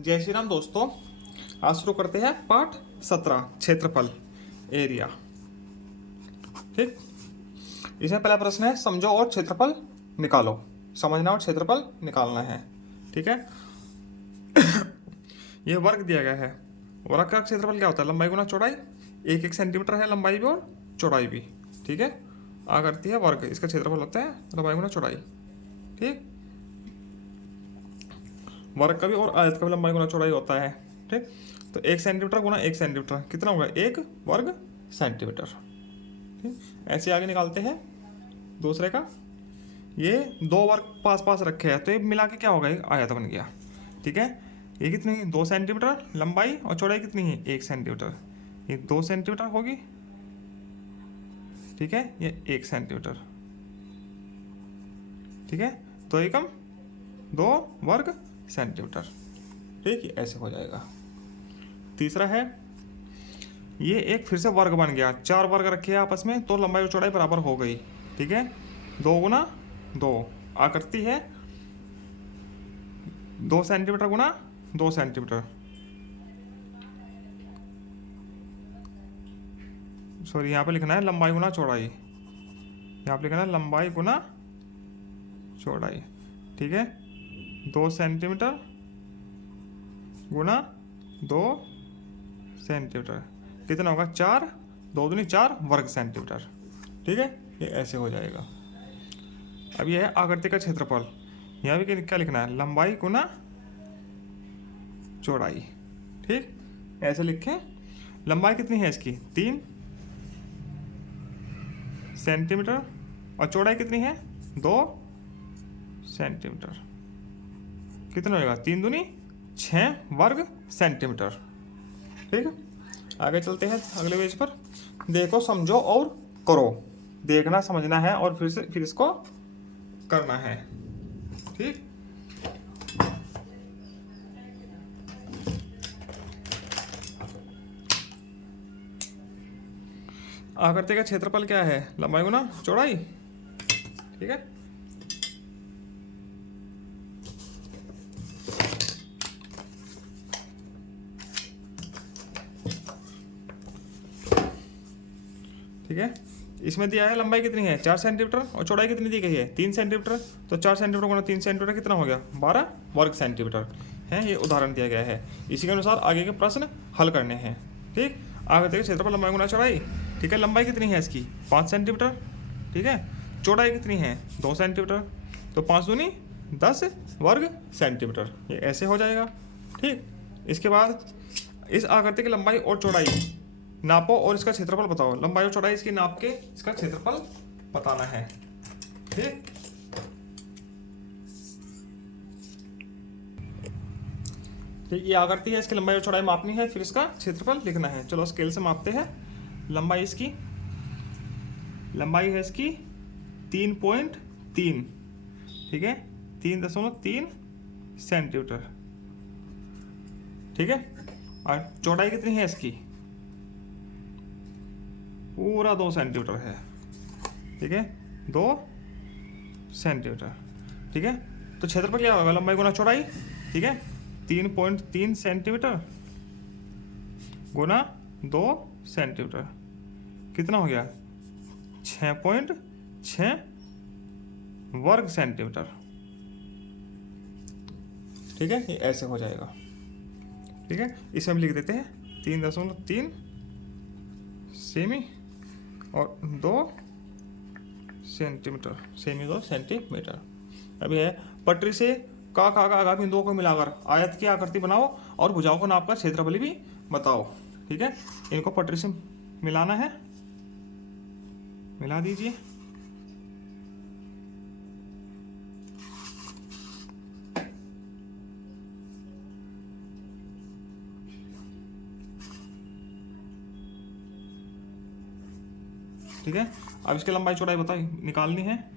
जय श्री राम दोस्तों। आज शुरू करते हैं पाठ 17 क्षेत्रफल एरिया। ठीक, इसमें पहला प्रश्न है समझो और क्षेत्रफल निकालो। समझना और क्षेत्रफल निकालना है। ठीक है। यह वर्ग दिया गया है। वर्ग का क्षेत्रफल क्या होता है? लंबाई गुना चौड़ाई। एक एक सेंटीमीटर है लंबाई भी और चौड़ाई भी। ठीक है। आकृति है वर्ग, इसका क्षेत्रफल होता है लंबाई गुना चौड़ाई। ठीक, वर्ग का भी और आयत का भी लंबाई गुना चौड़ाई होता है। ठीक, तो 1 सेंटीमीटर गुना 1 सेंटीमीटर कितना होगा? 1 वर्ग सेंटीमीटर। ठीक, ऐसे आगे निकालते हैं दूसरे का। ये दो वर्ग पास पास रखे हैं तो ये मिला के क्या होगा? एक आयत बन गया। ठीक है। ये कितनी है? 2 सेंटीमीटर लंबाई और चौड़ाई कितनी है? 1 सेंटीमीटर। ये 2 सेंटीमीटर होगी। ठीक है, ये 1 सेंटीमीटर। ठीक है, तो एकम 2 वर्ग सेंटीमीटर। ठीक है, ऐसे हो जाएगा। तीसरा है, ये एक फिर से वर्ग बन गया। 4 वर्ग रखे हैं आपस में तो लंबाई और चौड़ाई बराबर हो गई। ठीक है, 2 गुना 2 आकृति है 2 सेंटीमीटर गुना 2 सेंटीमीटर। सॉरी, यहाँ पे लिखना है लंबाई गुना चौड़ाई। यहाँ पे लिखना है लंबाई गुना चौड़ाई। ठीक है, 2 सेंटीमीटर गुना 2 सेंटीमीटर कितना होगा? 4, 2 दूनी 4 वर्ग सेंटीमीटर। ठीक है, ये ऐसे हो जाएगा। अब ये है आकृति का क्षेत्रफल। यहाँ भी क्या लिखना है? लंबाई गुना चौड़ाई। ठीक, ऐसे लिखें। लंबाई कितनी है इसकी? 3 सेंटीमीटर और चौड़ाई कितनी है? 2 सेंटीमीटर। कितना होगा? 3 दूनी 6 वर्ग सेंटीमीटर। ठीक है, आगे चलते हैं अगले पेज पर। देखो, समझो और करो। देखना, समझना है और फिर इसको करना है। ठीक, आकृति का क्षेत्रफल क्या है? लंबाई गुना चौड़ाई। ठीक है, ठीक है। इसमें दिया है लंबाई कितनी है? 4 सेंटीमीटर और चौड़ाई कितनी दी गई है? 3 सेंटीमीटर। तो 4 सेंटीमीटर गुना 3 सेंटीमीटर कितना हो गया? 12 वर्ग सेंटीमीटर है। ये उदाहरण दिया गया है। इसी के अनुसार आगे के प्रश्न हल करने हैं। ठीक, आगे देखिए क्षेत्रफल लंबाई गुना चौड़ाई। ठीक है, लंबाई कितनी है इसकी? 5 सेंटीमीटर। ठीक है, चौड़ाई कितनी है? 2 सेंटीमीटर। तो 5 दूनी 10 वर्ग सेंटीमीटर। ये ऐसे हो जाएगा। ठीक, इसके बाद इस आकृति की लंबाई और चौड़ाई नापो और इसका क्षेत्रफल बताओ। लंबाई और चौड़ाई इसकी नाप के इसका क्षेत्रफल बताना है। ठीक, ये आकृति है, इसकी लंबाई और चौड़ाई मापनी है, फिर इसका क्षेत्रफल लिखना है। चलो स्केल से मापते हैं। लंबाई है इसकी 3.3। ठीक है, 3.3 सेंटीमीटर। ठीक है, और चौड़ाई कितनी है इसकी? पूरा 2 सेंटीमीटर है। ठीक है, 2 सेंटीमीटर। ठीक है, तो क्षेत्रफल क्या होगा? लंबाई गुना चौड़ाई। ठीक है, 3.3 सेंटीमीटर गुना 2 सेंटीमीटर कितना हो गया? 6.6 वर्ग सेंटीमीटर। ठीक है, ये ऐसे हो जाएगा। ठीक है, इसमें भी लिख देते हैं 3.3 सेमी और 2 सेंटीमीटर। Semi 2 centimetre. अभी है पटरी से का आगा बिंदुओं को मिलाकर आयत की आकृति बनाओ और भुजाओं को नापकर क्षेत्रफल भी बताओ। ठीक है, इनको पटरी से मिलाना है। मिला दीजिए। ठीक है, अब इसकी लंबाई चौड़ाई बताओ, निकालनी है।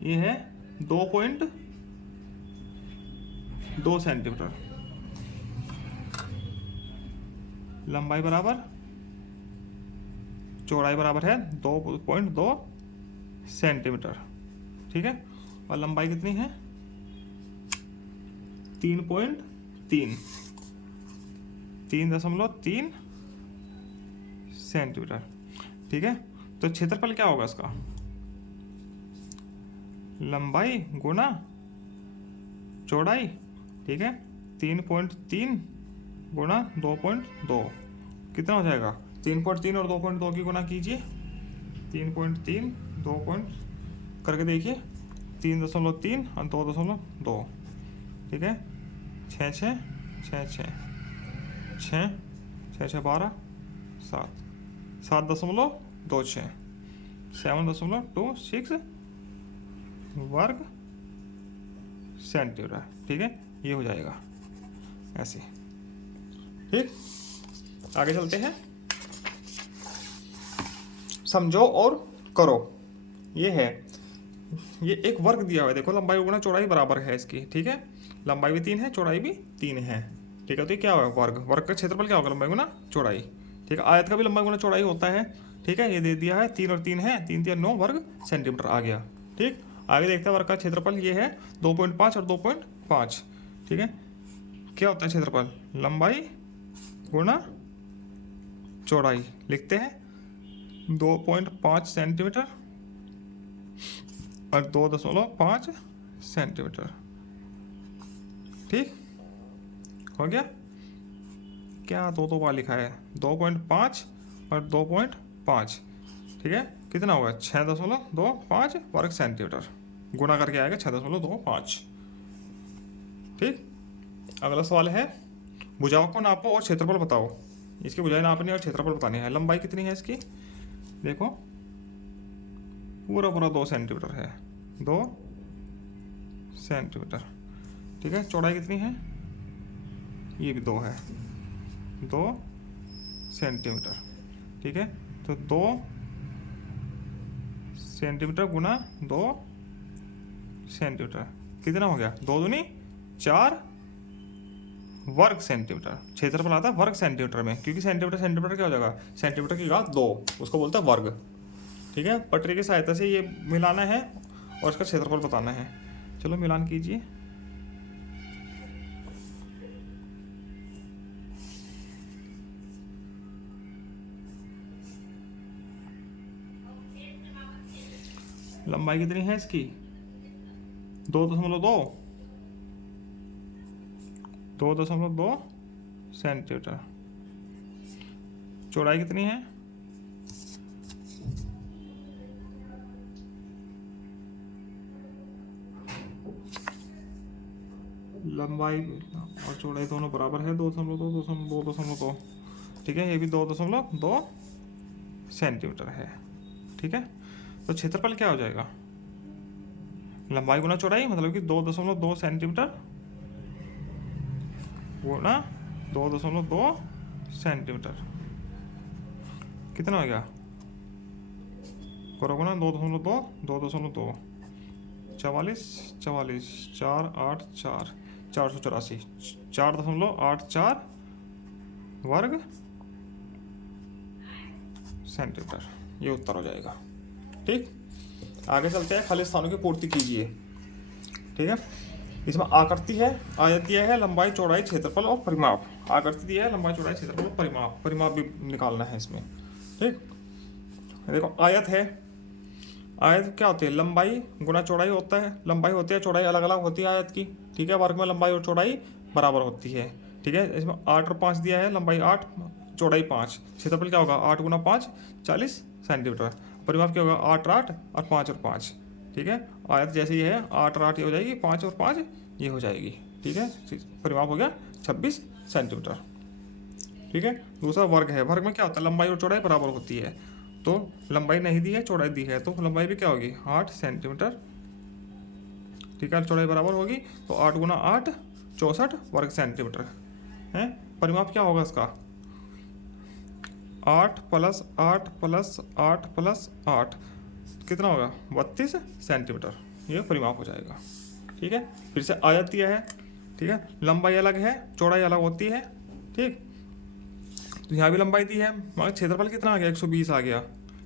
ये है 2.2 सेंटीमीटर। लंबाई बराबर चौड़ाई बराबर है 2.2 सेंटीमीटर। ठीक है, और लंबाई कितनी है? 3.3। 3.3 सेंटीमीटर। ठीक है, तो क्षेत्रफल क्या होगा इसका? लंबाई गुना चौड़ाई। ठीक है, 3.3 गुना 2.2 कितना हो जाएगा? 3.3 और 2.2 की गुना कीजिए। 3.3 2 करके देखिए, 3.3 और 2.2। ठीक है, 6 6 6 6 6 6 6 12 7 7.26 7.26 वर्ग सेंटीमीटर। ठीक है, ये हो जाएगा ऐसे। ठीक, आगे चलते हैं। समझो और करो। ये है, ये एक वर्ग दिया हुआ है, देखो लंबाई गुना चौड़ाई बराबर है इसकी। ठीक है, लंबाई भी 3 है, चौड़ाई भी 3 है। ठीक है, तो ये क्या होगा? वर्ग। वर्ग का क्षेत्रफल क्या होगा? लंबाई गुना चौड़ाई। ठीक है, आयत का भी लंबाई गुना चौड़ाई होता है। ठीक है, ये दे दिया है 3 और 3 है, 3 3 9 वर्ग सेंटीमीटर आ गया। ठीक, आगे देखते हैं वर्ग का क्षेत्रफल। ये है 2.5 और 2.5। ठीक है, क्या होता है क्षेत्रफल? लंबाई गुना चौड़ाई। लिखते हैं 2.5 सेंटीमीटर और 2.5 सेंटीमीटर। ठीक हो गया? क्या 2 बार लिखा है? 2.5 और 2.5। ठीक है, कितना होगा? 6.25 वर्ग सेंटीमीटर। गुणा करके आएगा 6.25। ठीक, अगला सवाल है, भुजाओं को नापो और क्षेत्रफल बताओ। इसकी भुजाएं नापनी और क्षेत्रफल बतानी है। लंबाई कितनी है इसकी? देखो, पूरा पूरा 2 सेंटीमीटर है, 2 सेंटीमीटर। ठीक है, चौड़ाई कितनी है? ये भी 2 है, 2 सेंटीमीटर। ठीक है, तो 2 सेंटीमीटर गुना 2 सेंटीमीटर कितना हो गया? 2 दूनी 4 वर्ग सेंटीमीटर। क्षेत्रफल आता है वर्ग सेंटीमीटर में, क्योंकि सेंटीमीटर सेंटीमीटर क्या हो जाएगा? सेंटीमीटर की घात 2, उसको बोलता है वर्ग। ठीक है, पटरी की सहायता से ये मिलाना है और इसका क्षेत्रफल बताना है। चलो मिलान कीजिए। लंबाई कितनी है इसकी? 2.2 2.2 सेंटीमीटर। चौड़ाई कितनी है? लंबाई और चौड़ाई दोनों बराबर है, 2.2 ठीक है, ये भी 2.2 सेंटीमीटर है। ठीक है, तो क्षेत्रफल क्या हो जाएगा? लंबाई गुना चौड़ाई, मतलब कि 2.2 सेंटीमीटर गुना 2.2 सेंटीमीटर कितना हो गया? करो गुना 2.2 2.2 44 44 4 8 4 484 4.84 वर्ग सेंटीमीटर। ये उत्तर हो जाएगा। ठीक, आगे चलते हैं। खाली स्थानों की पूर्ति कीजिए। ठीक है, इसमें आकृति है, आयत दिया है, लंबाई चौड़ाई क्षेत्रफल और परिमाप। आकृति दिया है, लंबाई चौड़ाई क्षेत्रफल और परिमाप। परिमाप भी निकालना है इसमें। ठीक, देखो आयत है। आयत क्या होती है? लंबाई गुना चौड़ाई होता है। लंबाई होती है, चौड़ाई अलग अलग होती है आयत की। ठीक है, वर्ग में लंबाई और चौड़ाई बराबर होती है। ठीक है, इसमें 8 और 5 दिया है, लंबाई 8 चौड़ाई 5। क्षेत्रफल क्या होगा? 8 गुना 5 40 सेंटीमीटर। परिमाप क्या होगा? 8 8 और 5 और 5। ठीक है, आयत जैसे ही है 8 और 8 ये हो जाएगी, 5 और 5 ये हो जाएगी। ठीक है, परिमाप हो गया 26 सेंटीमीटर। ठीक है, दूसरा वर्ग है। वर्ग में क्या होता है? लंबाई और चौड़ाई बराबर होती है। तो लंबाई नहीं दी है, चौड़ाई दी है, तो लंबाई भी क्या होगी? 8 सेंटीमीटर। ठीक है, चौड़ाई बराबर होगी, तो 8 गुना 8 64 वर्ग सेंटीमीटर है। परिमाप क्या होगा इसका? 8 + 8 + 8 + 8 कितना होगा? 32 सेंटीमीटर। ये परिमाप हो जाएगा। ठीक है, फिर से आयत दिया है। ठीक है, लंबाई अलग है, चौड़ाई अलग होती है। ठीक, तो यहाँ भी लंबाई दी है, मगर क्षेत्रफल कितना आ गया? 120 आ गया।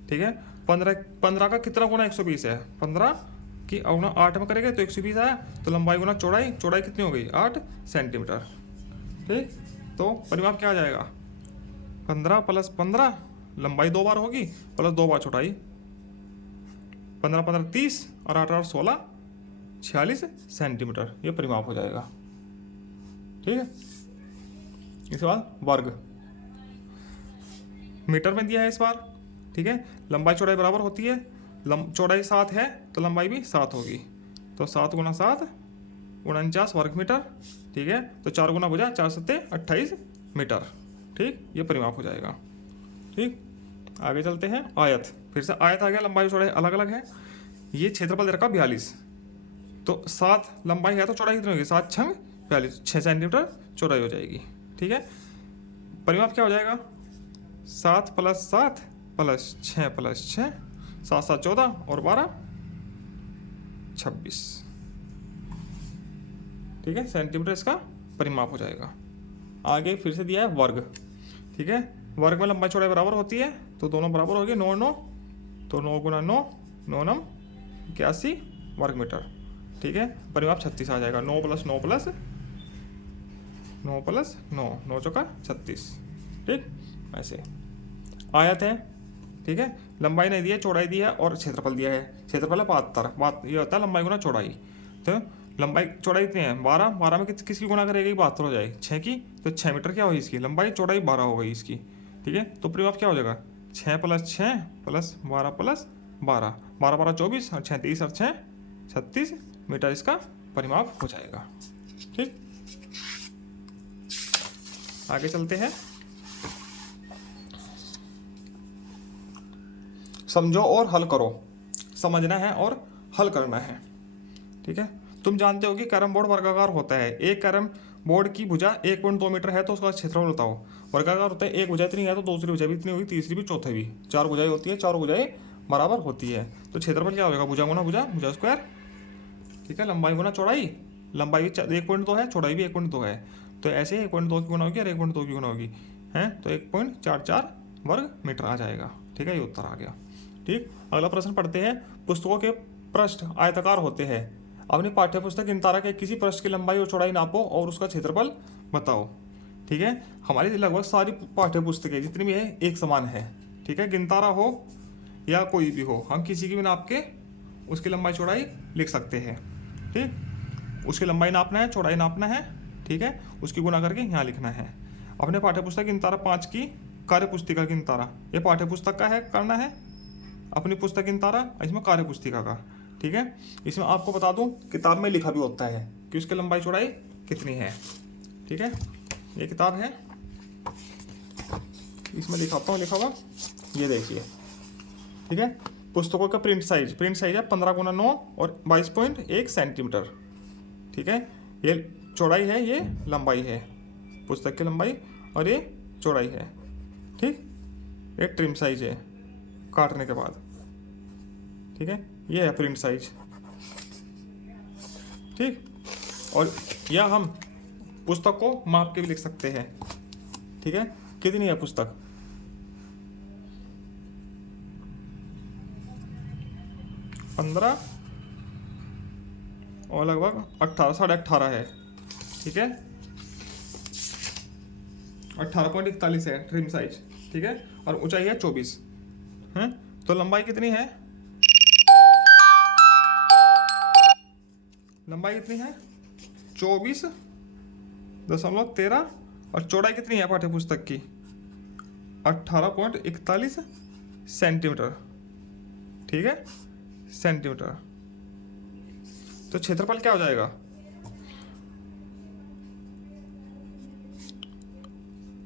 ठीक है, 15 का कितना गुना 120 है? 15 की अगुना 8 में करेंगे तो 120 आया। तो लंबाई गुना चौड़ाई, चौड़ाई कितनी हो गई? 8 सेंटीमीटर। ठीक, तो परिमाप क्या आ जाएगा, 15 + 15, लंबाई 2 बार होगी प्लस 2 बार चौड़ाई, 15 × 15 = 30 और 8 × 8 = 16, 46 सेंटीमीटर ये परिमाप हो जाएगा। ठीक है, इसके बाद वर्ग मीटर में दिया है इस बार। ठीक है, लंबाई चौड़ाई बराबर होती है, चौड़ाई 7 है तो लंबाई भी 7 होगी, तो 7 × 7 = 49 वर्ग मीटर। ठीक है, तो 4 गुना भुजा 4 × 7 = 28 मीटर। ठीक, ये परिमाप हो जाएगा। ठीक, आगे चलते हैं। आयत, फिर से आयत आ गया, लंबाई चौड़ाई अलग अलग है। ये क्षेत्रफल दे रखा 42, तो 7 लंबाई है तो चौड़ाई कितनी होगी, 7 × 6 = 42, 6 सेंटीमीटर चौड़ाई हो जाएगी। ठीक है, परिमाप क्या हो जाएगा, 7 + 7 + 6 + 6, 7 × 7 = 14 और 12 = 26। ठीक है, सेंटीमीटर इसका परिमाप हो जाएगा। आगे फिर से दिया है वर्ग। ठीक है, वर्ग में लंबाई चौड़ाई बराबर होती है तो दोनों बराबर हो गए, 9 × 9, तो 9 × 9, 9 × 9 = 81 वर्ग मीटर। ठीक है, परिमाप 36 आ जाएगा, 9 + 9 + 9 + 9, 9 × 4 = 36। ठीक, ऐसे आयत है। ठीक है, लंबाई नहीं दी है, चौड़ाई दी है और क्षेत्रफल दिया है। क्षेत्रफल है 72, ये होता है लंबाई गुना चौड़ाई। तो लंबाई चौड़ाई कितनी है, 12, 12 में किसकी गुना करेगी, 72 हो जाए, 6 की, तो 6 मीटर क्या होगी इसकी लंबाई, चौड़ाई 12 हो गई इसकी। ठीक है, तो परिमाप क्या हो जाएगा, 6 + 6 + 12 + 12, 12 × 12 = 24 और 6 × 30 और 6 = 36 मीटर इसका परिमाप हो जाएगा। ठीक, आगे चलते हैं। समझो और हल करो, समझना है और हल करना है। ठीक है, तुम जानते हो कि कैरम बोर्ड वर्गाकार होता है। एक कैरम बोर्ड की भुजा 1.2 मीटर है तो उसका क्षेत्रफल बताओ। वर्गाकार होता है, एक भुजा इतनी है तो दूसरी भुजा भी इतनी होगी, तीसरी भी, चौथी भी, 4 भुजाएं होती है, 4 भुजाएं बराबर होती है, तो क्षेत्रफल क्या होगा, भुजा गुना भुजा, भुजा स्क्वायर। ठीक है, लंबाई गुना चौड़ाई, लंबाई भी 1.2 है, चौड़ाई भी 1.2 है, तो ऐसे 1.2 की गुना होगी और 1.2 की गुना होगी, हैं, तो 1.44 वर्ग मीटर आ जाएगा। ठीक है, ये उत्तर आ गया। ठीक, अगला प्रश्न पढ़ते हैं। पुस्तकों के पृष्ठ आयताकार होते हैं, अपनी पाठ्य पुस्तक गिनतारा के किसी पृष्ठ की लंबाई और चौड़ाई नापो और उसका क्षेत्रफल बताओ। ठीक है, हमारी लगभग सारी पाठ्य पुस्तकें जितनी भी है एक समान है। ठीक है, गिनतारा हो या कोई भी हो, हम किसी की भी नाप के उसकी लंबाई चौड़ाई लिख सकते हैं। ठीक, उसकी लंबाई नापना है, चौड़ाई नापना है। ठीक है, उसकी गुना करके यहाँ लिखना है। अपने पाठ्य पुस्तक गिनतारा 5 की कार्य पुस्तिका गिनतारा, ये पाठ्य पुस्तक का है, करना है अपनी पुस्तक गिनतारा, इसमें कार्य पुस्तिका का। ठीक है, इसमें आपको बता दूं किताब में लिखा भी होता है कि उसकी लंबाई चौड़ाई कितनी है। ठीक है, ये किताब है, इसमें लिखा हुआ, ये देखिए। ठीक है, पुस्तकों का प्रिंट साइज है 15 × 9 और 22.1 सेंटीमीटर। ठीक है, ये चौड़ाई है, ये लंबाई है, पुस्तक की लंबाई, और ये चौड़ाई है। ठीक, ये ट्रिम साइज है काटने के बाद। ठीक है, ये है प्रिंट साइज। ठीक, और या हम पुस्तक को माप के भी लिख सकते हैं। ठीक है, कितनी है पुस्तक, 15 और लगभग 18, 18.5 है। ठीक है, 18.41 है ट्रिम साइज। ठीक है, और ऊंचाई है 24 है, तो लंबाई कितनी है, लंबाई कितनी है 24.13 और चौड़ाई कितनी है पाठ्य पुस्तक की 18.41 सेंटीमीटर। ठीक है, सेंटीमीटर। तो क्षेत्रफल क्या हो जाएगा,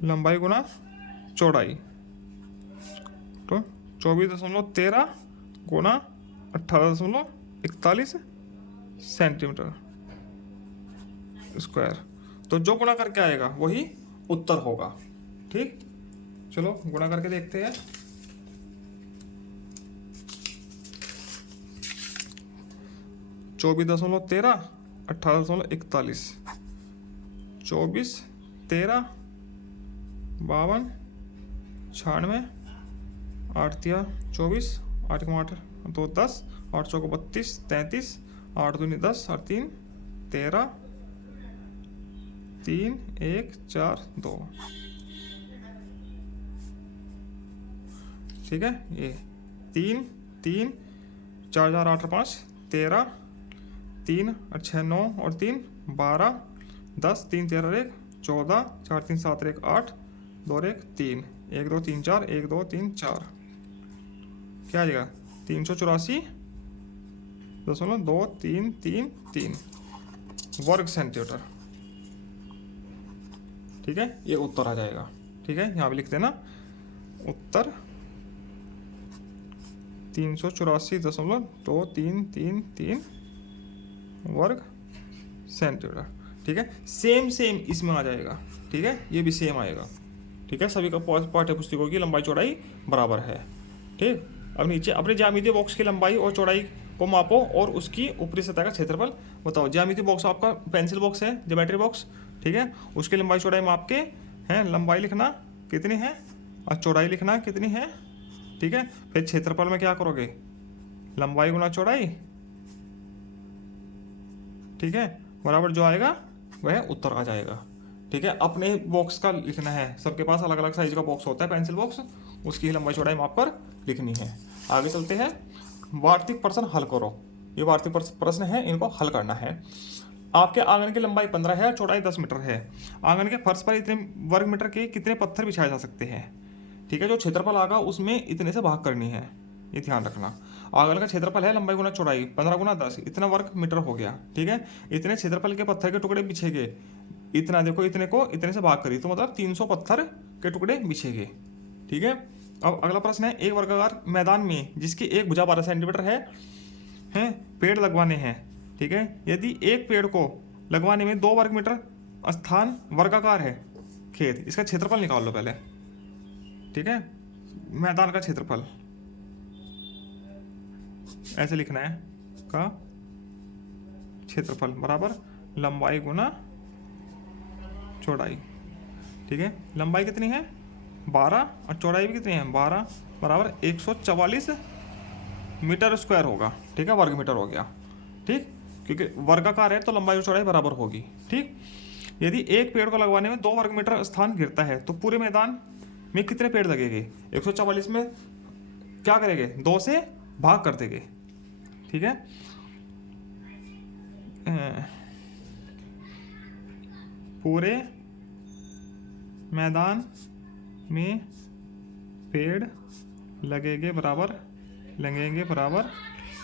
लंबाई गुना चौड़ाई, तो 24.13 गुना 18.41 सेंटीमीटर स्क्वायर, तो जो गुणा करके आएगा वही उत्तर होगा। ठीक, चलो गुणा करके देखते हैं। चौबीस 18.41, 24, 13, 52, 96, 8 × 24, 8 × 8 2 10, 8 × 32, 33, 8 दूनी 10 और 3 13, 3 1 4 2, ठीक है। ये 3 3 4 4 8 5 13, 3 और 6 9 और 3 12, 10 3 13 1 14, 4 3 7 1 8, 2 1 3, 1 2 3 4, 1 2 3 4, क्या आ जाएगा 384.233 वर्ग सेंटीमीटर, ठीक है। ये उत्तर आ जाएगा, ठीक है। यहाँ पे लिख देना उत्तर 384.233 वर्ग सेंटीमीटर, ठीक है। सेम इसमें आ जाएगा, ठीक है। ये भी सेम आएगा, ठीक है। सभी का पाठ्य पुस्तकों की लंबाई चौड़ाई बराबर है, ठीक। अब नीचे अपने ज्यामितीय बॉक्स की लंबाई और चौड़ाई को मापो और उसकी ऊपरी सतह का क्षेत्रफल बताओ। ज्यामितीय बॉक्स आपका पेंसिल बॉक्स है, ज्योमेट्री बॉक्स, ठीक है। उसकी लंबाई चौड़ाई माप के हैं, लंबाई लिखना कितनी है और चौड़ाई लिखना कितनी है, ठीक है। फिर क्षेत्रफल में क्या करोगे, लंबाई गुना चौड़ाई, ठीक है, बराबर जो आएगा वह उत्तर आ जाएगा, ठीक है। अपने बॉक्स का लिखना है, सबके पास अलग अलग साइज का बॉक्स होता है पेंसिल बॉक्स, उसकी लंबाई चौड़ाई माप कर लिखनी है। आगे चलते हैं, वार्षिक प्रश्न हल करो। ये वार्षिक प्रश्न है, इनको हल करना है। आपके आंगन की लंबाई 15 है और चौड़ाई 10 मीटर है। आंगन के फर्श पर इतने वर्ग मीटर के कितने पत्थर बिछाए जा सकते हैं, ठीक है। जो क्षेत्रफल आएगा उसमें इतने से भाग करनी है, ये ध्यान रखना। आंगन का क्षेत्रफल है लंबाई गुना चौड़ाई, 15 गुना 10, इतना वर्ग मीटर हो गया, ठीक है। इतने क्षेत्रफल के पत्थर के टुकड़े बिछेगे, इतना देखो, इतने को इतने से भाग करी तो मतलब 300 पत्थर के टुकड़े बिछेगे, ठीक है। अब अगला प्रश्न है, एक वर्गाकार मैदान में जिसकी एक भुजा 12 सेंटीमीटर है पेड़ लगवाने हैं, ठीक है। यदि एक पेड़ को लगवाने में 2 वर्ग मीटर स्थान वर्गाकार है खेत, इसका क्षेत्रफल निकाल लो पहले, ठीक है। मैदान का क्षेत्रफल ऐसे लिखना है, का क्षेत्रफल बराबर लंबाई गुना चौड़ाई, ठीक है। लंबाई कितनी है 12 और चौड़ाई भी कितनी है 12, बराबर 144 मीटर स्क्वायर होगा, ठीक है। वर्ग मीटर हो गया, ठीक, क्योंकि वर्गाकार है तो लंबाई और चौड़ाई बराबर होगी, ठीक। यदि एक पेड़ को लगवाने में 2 वर्ग मीटर स्थान घिरता है तो पूरे मैदान में कितने पेड़ लगेंगे। 144 में क्या करेंगे, 2 से भाग कर देंगे, ठीक है। पूरे मैदान में पेड़ लगेंगे बराबर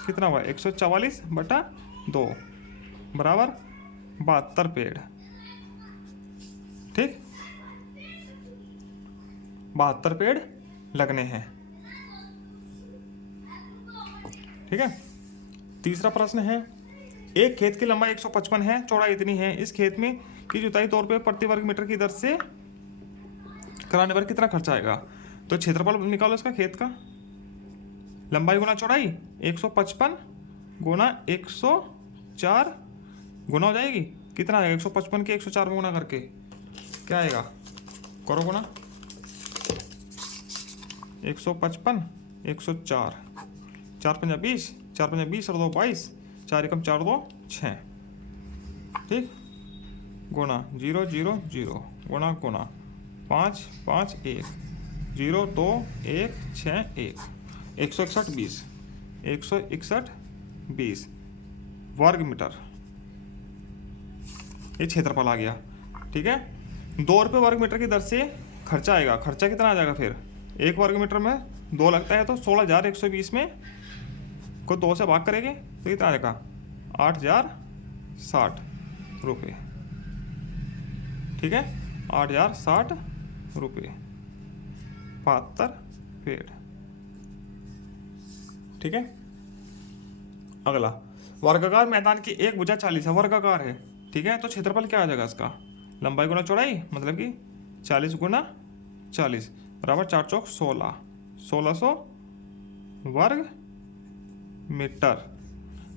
कितना हुआ 144/2 बराबर 72 पेड़, ठीक। 72 पेड़ लगने हैं, ठीक है। तीसरा प्रश्न है, एक खेत की लंबाई 155 है, चौड़ाई इतनी है, इस खेत में की जुताई तौर पे प्रति वर्ग मीटर की दर से कराने पर कितना खर्चा आएगा। तो क्षेत्रफल निकालो इसका खेत का, लंबाई गुना चौड़ाई 155 गुना 104 गुना हो जाएगी, कितना आएगा 155 के 104 में गुना करके क्या आएगा, करो गुना 155 104, 4 5 20, 4 5 20 और 2 22, 4 एकम 4 2 6, ठीक, गुना 0 0 0 गुना 5 5 1 0 2 1 6 1, 161 20 वर्ग मीटर, ये क्षेत्रफल आ गया, ठीक है। 2 रुपये वर्ग मीटर की दर से खर्चा आएगा, खर्चा कितना आ जाएगा फिर, 1 वर्ग मीटर में 2 लगता है तो 16,120 में को 2 से भाग करेंगे तो कितना आ जाएगा 8,060 रुपये, ठीक है। 8,060 रुपये 72 पेड़, ठीक है। अगला, वर्गाकार मैदान की एक भुजा 40 है, वर्गाकार है, ठीक है। तो क्षेत्रफल क्या आ जाएगा इसका, लंबाई गुना चौड़ाई मतलब कि 40 गुना 40 बराबर 4 चौक 16, 1600 वर्ग मीटर,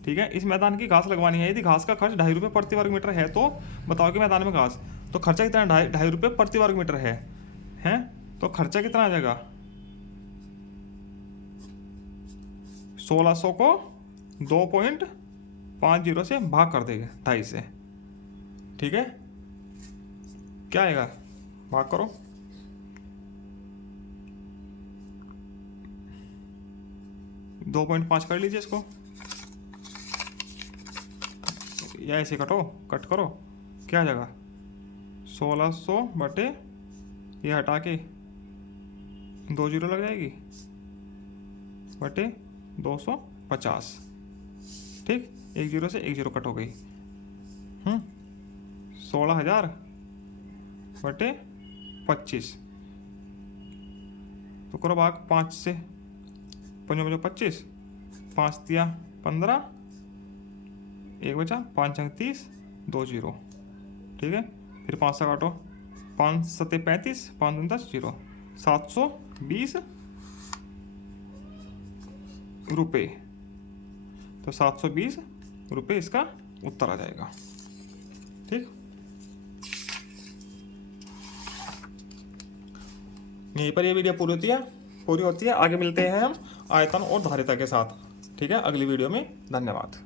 ठीक है। इस मैदान की घास लगवानी है, यदि घास का खर्च 2.5 रुपये प्रति वर्ग मीटर है तो बताओ कि मैदान में घास, तो खर्चा कितना 2.5 रुपये प्रति वर्ग मीटर है, तो खर्चा कितना आ जाएगा 1600 को 2.50 से भाग कर देंगे 2.5 से, ठीक है। क्या आएगा, भाग करो। दो 2.5 कर लीजिए इसको, या ऐसे कटो, कट करो, क्या आ जाएगा 1600 बटे ये हटा के 2 जीरो लग जाएगी बटे 250। ठीक, 1 जीरो से 1 जीरो कट हो गई। 16,000 बटे 25, तो करो भाग 5 से, 25, 5 दिया 15, 1 बचा, 5 अंक 30, 2 जीरो। ठीक है, फिर 5 से काटो, 5 सत्ते 35, 5 10 जीरो, 720 रुपये। तो 720 रुपये इसका उत्तर आ जाएगा। ठीक, यहीं पर ये वीडियो पूरी होती है। आगे मिलते हैं हम आयतन और धारिता के साथ। ठीक है, अगली वीडियो में। धन्यवाद।